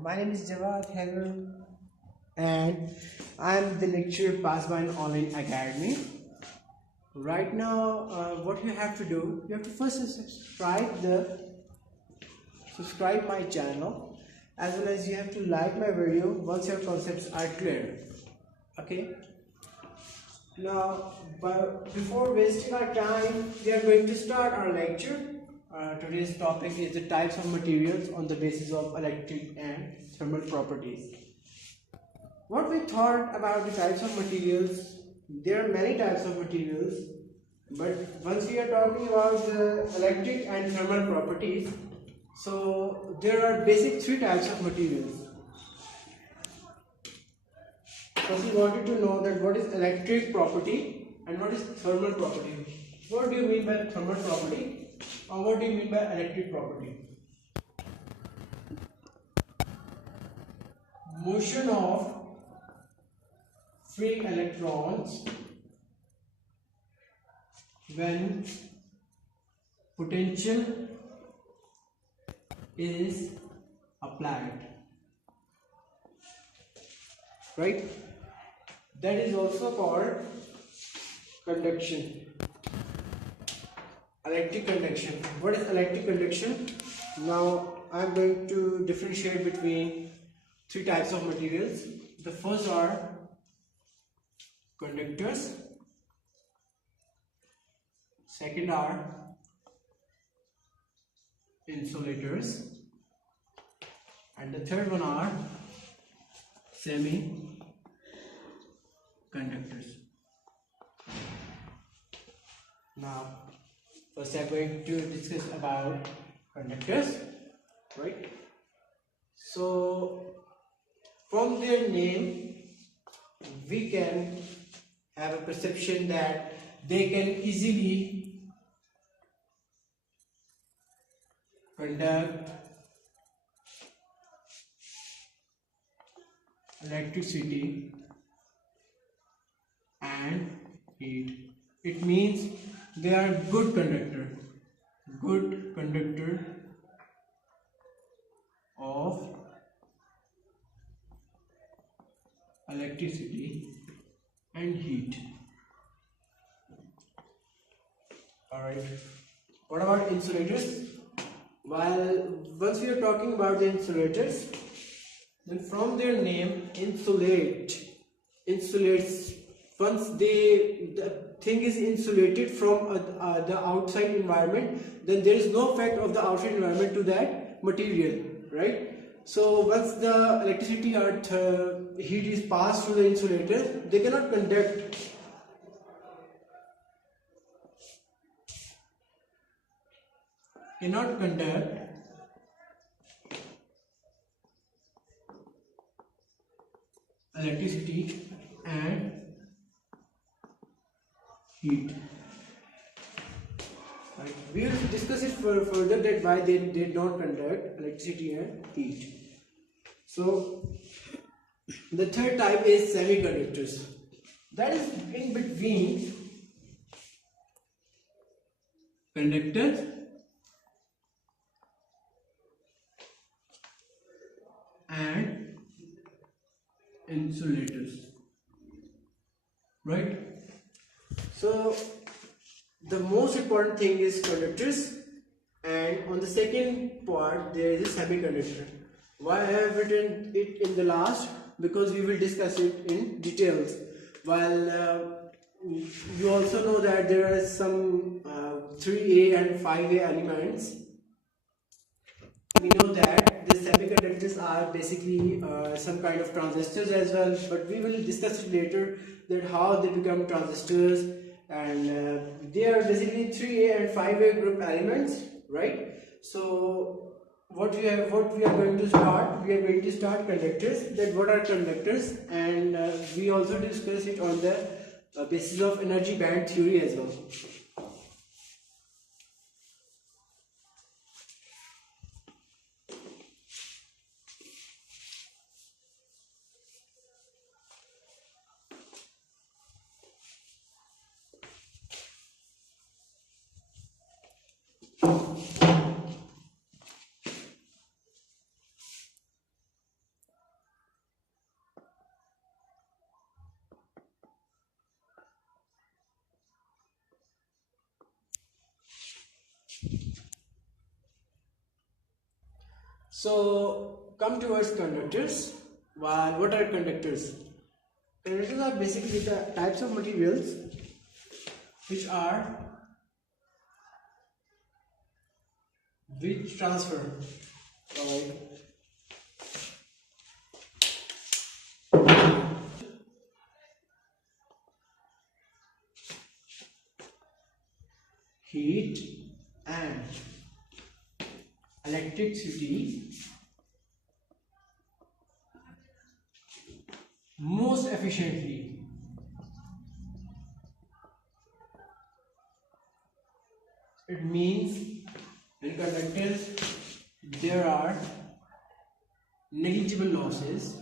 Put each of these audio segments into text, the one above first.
My name is Jawad Heather and I am the lecturer Pasban Online Academy. Right now, what you have to do, you have to first subscribe my channel, as well as you have to like my video once your concepts are clear. Okay. Now, before wasting our time, we are going to start our lecture. Today's topic is the types of materials on the basis of electric and thermal properties. What we thought about the types of materials, there are many types of materials, but once we are talking about the electric and thermal properties, so there are basic three types of materials. First, we wanted to know that what is electric property and what is thermal property. What do you mean by thermal property? Or what do you mean by electric property? Motion of free electrons when potential is applied, right? That is also called conduction. Electric conduction. What is electric conduction? Now I am going to differentiate between three types of materials. The first are conductors, second are insulators, and the third one are semiconductors. Now first I'm going to discuss about conductors, right? So from their name we can have a perception that they can easily conduct electricity and heat. It means they are good conductor of electricity and heat. Alright, what about insulators? Once we are talking about the insulators, then from their name, insulates. Once the thing is insulated from the outside environment, then there is no effect of the outside environment to that material, right? So once the electricity or heat is passed through the insulator, they cannot conduct electricity and heat. Right. We will discuss it further that why they did not conduct electricity and heat. So the third type is semiconductors. That is in between conductors and insulators, right? So the most important thing is conductors, and on the second part there is a semiconductor. Why I have written it in the last? Because we will discuss it in details. While you also know that there are some 3A and 5A elements. We know that the semiconductors are basically some kind of transistors as well, but we will discuss it later that how they become transistors, and they are basically 3A and 5A group elements, right? So what we are going to start, we are going to start conductors. That what are conductors, and we also discuss it on the basis of energy band theory as well. So come towards conductors. Well, what are conductors? Conductors are basically the types of materials which transfer heat and electricity most efficiently. It means in conductors there are negligible losses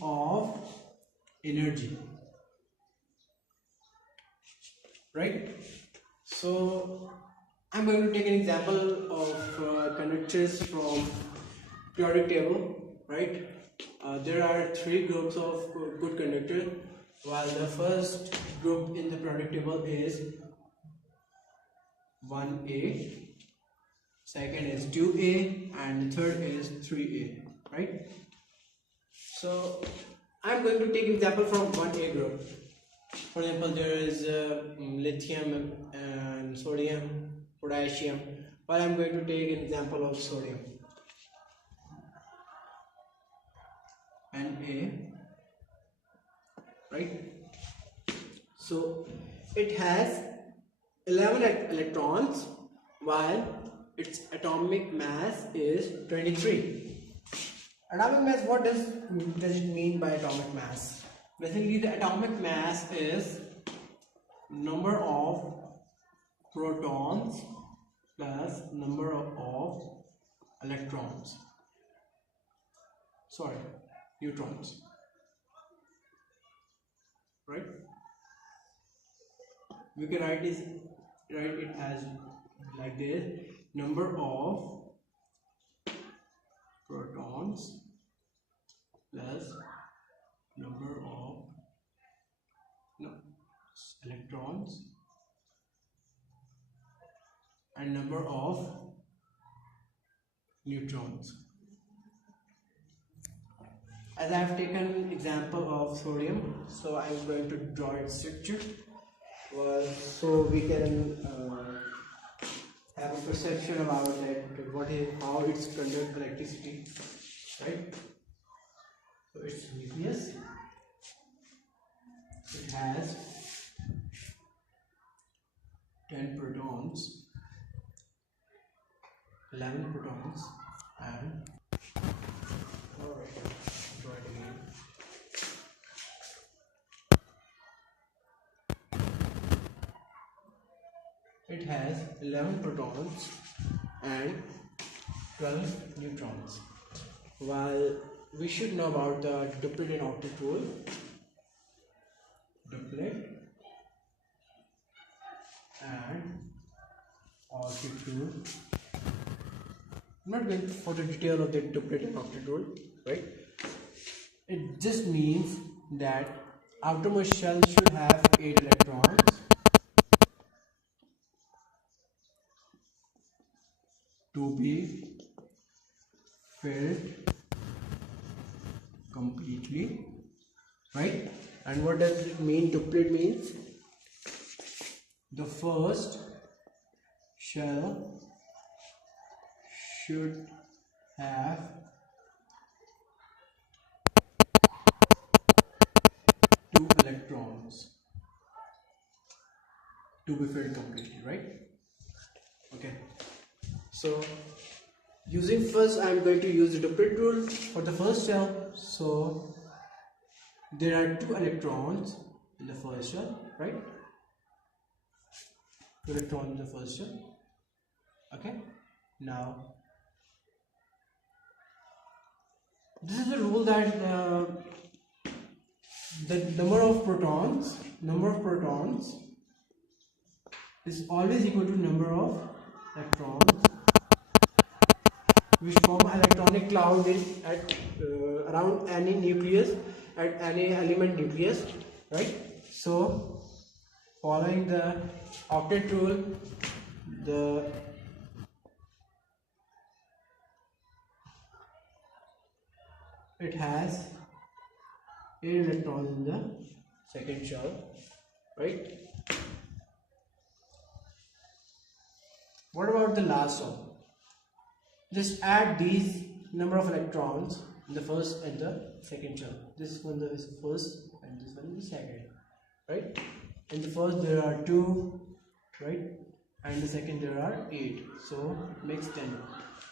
of energy, right? So I'm going to take an example of conductors from periodic table, right? There are three groups of good conductors, while the first group in the periodic table is 1A, second is 2A, and the third is 3A, right? So I'm going to take an example from 1A group. For example, there is lithium and sodium, potassium. But I'm going to take an example of sodium. Na, right? So it has 11 electrons while its atomic mass is 23. Atomic mass, what does it mean by atomic mass? Basically, the atomic mass is number of protons plus number of electrons. Sorry, neutrons. Right? We can write it as like this: number of protons plus number of electrons and number of neutrons. As I have taken example of sodium, so I am going to draw its structure. Well, so we can have a perception about that, how it's conduct electricity, right? So its nucleus, it has 10 protons, 11 protons, and draw it again. It has 11 protons and 12 neutrons. While we should know about the duplet and octet rule. Duplet and octet rule. I'm not going for the detail of the duplet and octet rule, right? It just means that outermost shell should have 8 electrons to be filled completely, right? And what does it mean? Duplet means the first shell should have 2 electrons to be filled completely, right? Okay. So using first, I am going to use the duplet rule for the first shell. So there are 2 electrons in the first shell, right? 2 electrons in the first shell. Okay. Now this is the rule that the number of protons is always equal to number of electrons which form electronic cloud at around any nucleus, at any element nucleus, right? So following the octet rule, it has 8 electrons in the second shell, right? What about the last shell? Just add these number of electrons in the first and the second shell. This one is the first and this one is the second, right? In the first there are 2, right? And the second there are 8. So it makes 10,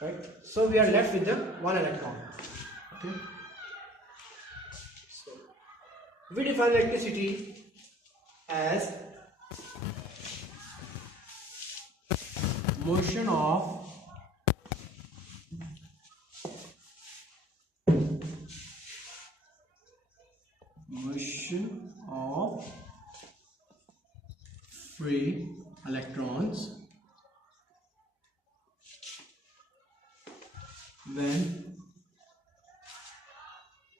right? So we are left with the 1 electron. Okay. So we define electricity as motion of free electrons when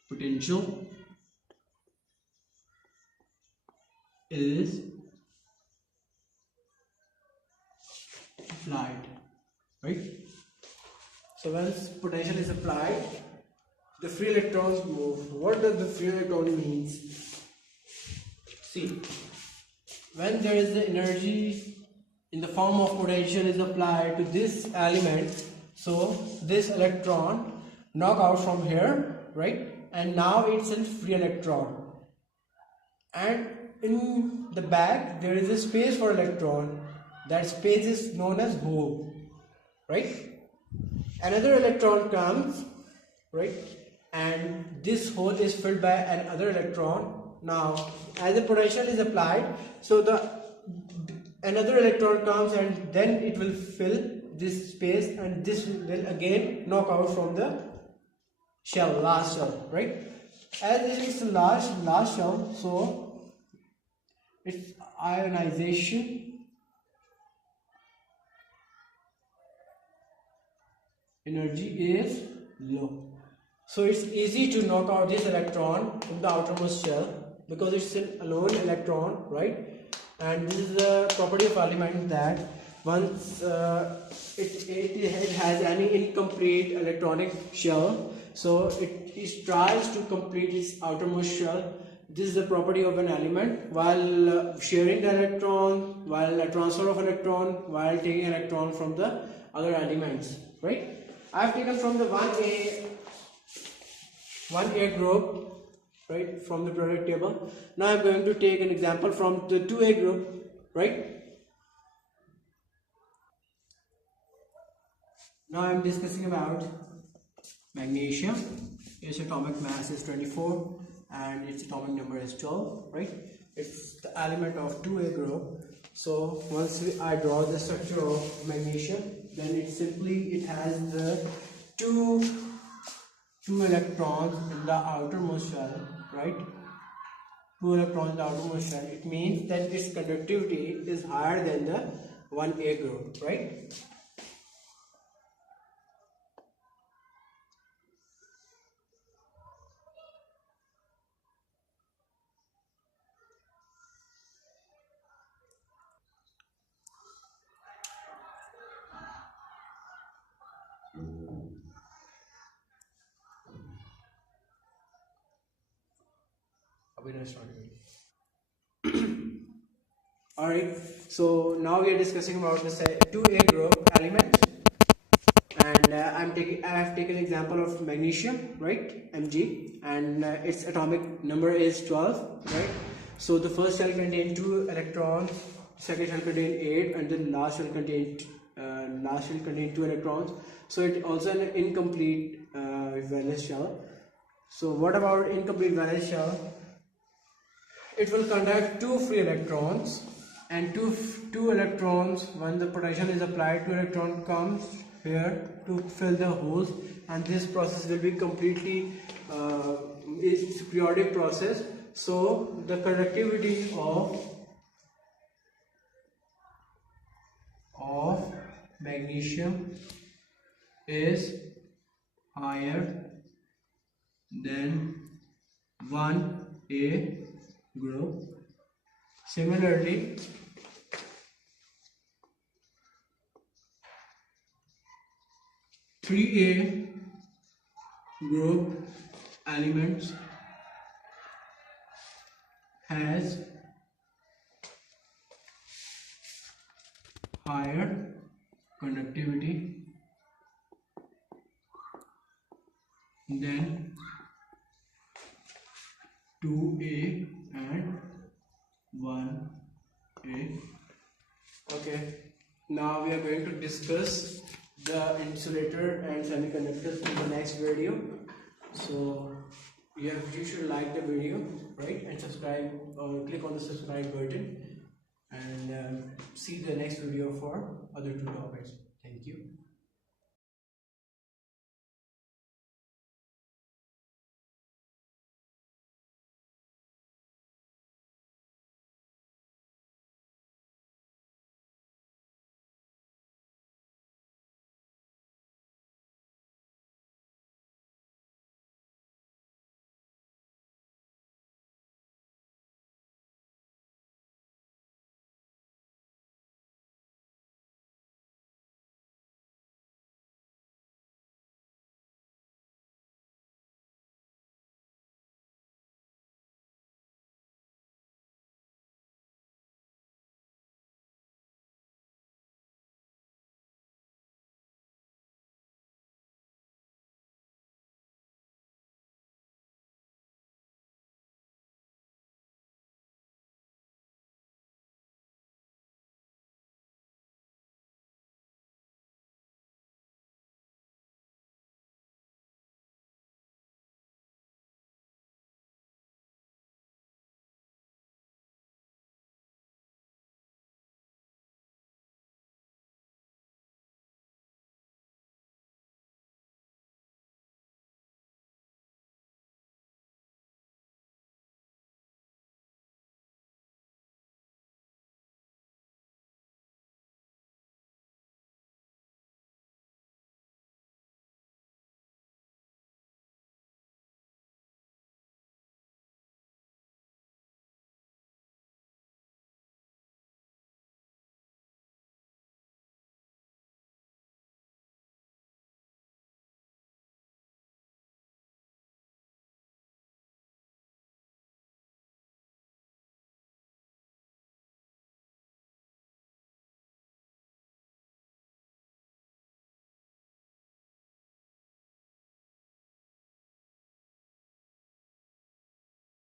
potential is applied, right? So once potential is applied, the free electrons move. What does the free electron means? See, when there is the energy in the form of potential is applied to this element, so this electron knock out from here, right? And now it's a free electron. And in the back there is a space for electron. That space is known as hole, right? Another electron comes, right? And this hole is filled by another electron. Now as the potential is applied, so another electron comes and then it will fill this space, and this will again knock out from the shell, last shell, right? As this is the last shell, so its ionization energy is low. So it's easy to knock out this electron from the outermost shell because it's an alone electron, right? And this is the property of element that once it has any incomplete electronic shell, so it tries to complete its outermost shell. This is the property of an element while sharing the electron, while a transfer of electron, while taking electron from the other elements, right? I have taken from the 1A group, right, from the periodic table. Now I am going to take an example from the 2A group, right? Now I am discussing about magnesium. Its atomic mass is 24 and its atomic number is 12, right? It's the element of 2A group. So once I draw the structure of magnesium, then it has the two electrons in the outermost shell, right? 2 electrons in the outermost shell. It means that its conductivity is higher than the 1A group, right? Alright, so now we are discussing about the 2A group element, and I have taken example of magnesium, right, Mg, and its atomic number is 12, right? So the first shell contains 2 electrons, second shell contains 8, and then last shell contains 2 electrons. So it also an incomplete valence shell. So what about incomplete valence shell? It will conduct 2 free electrons, and two electrons, when the potential is applied, 2 electron comes here to fill the holes, and this process will be completely it's a periodic process. So the conductivity of magnesium is higher than 1A group. Similarly, 3A group elements has higher conductivity than 2A and 1A. Okay, now we are going to discuss the insulator and semiconductors in the next video. So you should like the video, right, and subscribe, or click on the subscribe button, and see the next video for other two topics. Thank you.